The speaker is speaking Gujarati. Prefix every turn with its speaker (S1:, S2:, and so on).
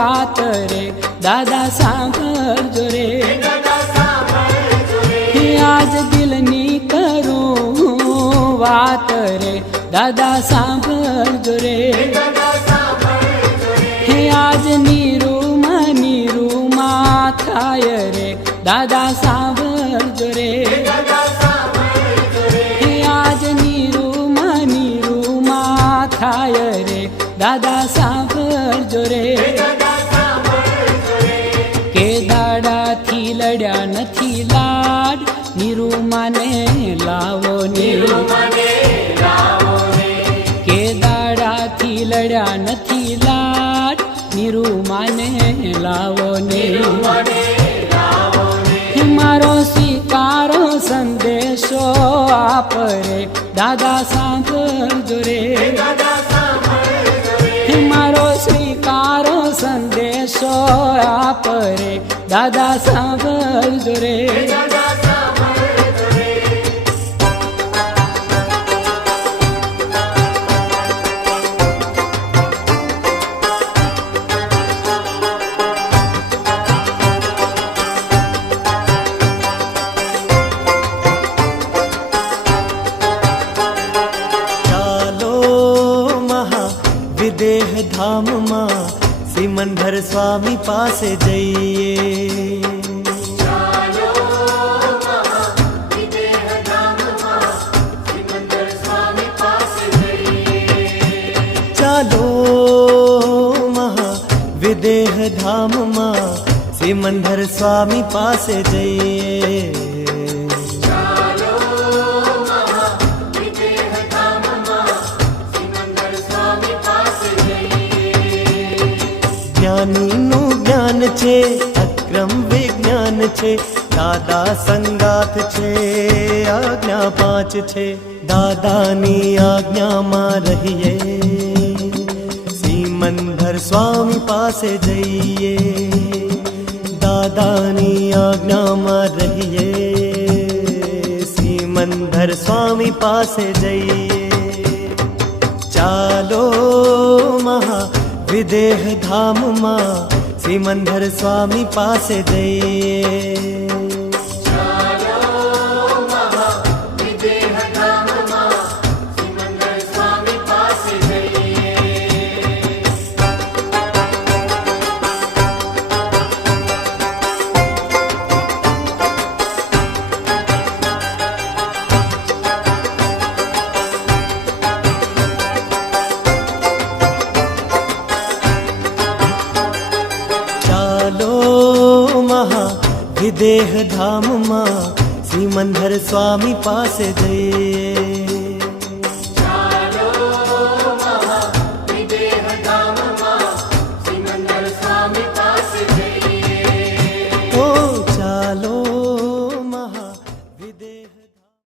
S1: વાત રે દાદા સાંભળજો રે આજ દિલની કરું વાત રે દાદા સાંભળજો રે હે આજ નીરુમા નીરુમા થાય રે દાદા સાંભળજો રે હે આજ નીરુમા નીરુમા થાય રે દાદા સાંભળજો રે નિરૂમાને લાવો ને કે દાડાથી લડ્યા નથી લાડ નિરૂમાને લાવો ને લાવો મારો સ્વીકારો સંદેશો આપ રે દાદા સાંભળજો રે મારો સ્વીકારો સંદેશો આપ રે દાદા સાંભળજો રે
S2: વિદેહ ધામમાં સિમંદર સ્વામી પાસે જઈએ ચાલો મહા વિદેહ ધામમાં સિમંદર સ્વામી પાસે જઈએ જ્ઞાનીનું જ્ઞાન છે, અક્રમ વિજ્ઞાન છે, દાદા સંગાથ છે, આજ્ઞા પાંચ છે. દાદાની આજ્ઞામાં રહીએ સિમંદર સ્વામી પાસે જઈએ. દાદાની આજ્ઞામાં રહીએ સિમંદર સ્વામી પાસે જઈએ. વિદેહ ધામમાં સિમંદર સ્વામી પાસે જઈએ વિદેહ ધામમાં સિમંદર સ્વામી પાસે જઈએ